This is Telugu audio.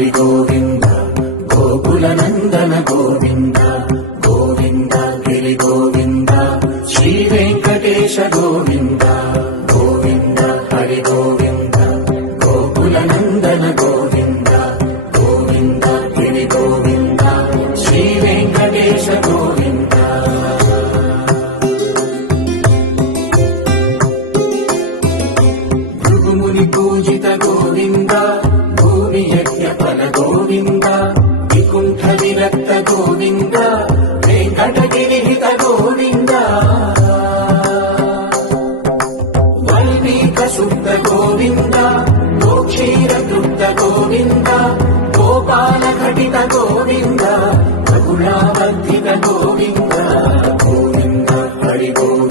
హరి గోవింద గోకుల నందన గోవింద గోవింద గిరి గోవింద శ్రీ వెంకటేశ గోవింద గోవింద హరి గోవింద గోకుల నందన గోవింద గోవింద గిరి గోవింద శ్రీ వెంకటేశ గోవింద భృగుముని పూజిత గోవింద భూమి యజ్ఞ ఫల గోవింద వికుంఠ విరక్త గోవింద వెంకటగిరిహిత గోవింద వల్మీక శుద్ధ గోవింద గోక్షీర తృప్త గోవింద గోపాల ఘటిత గోవింద రఘుళావర్ధిత గోవింద గోవింద హరి గోవింద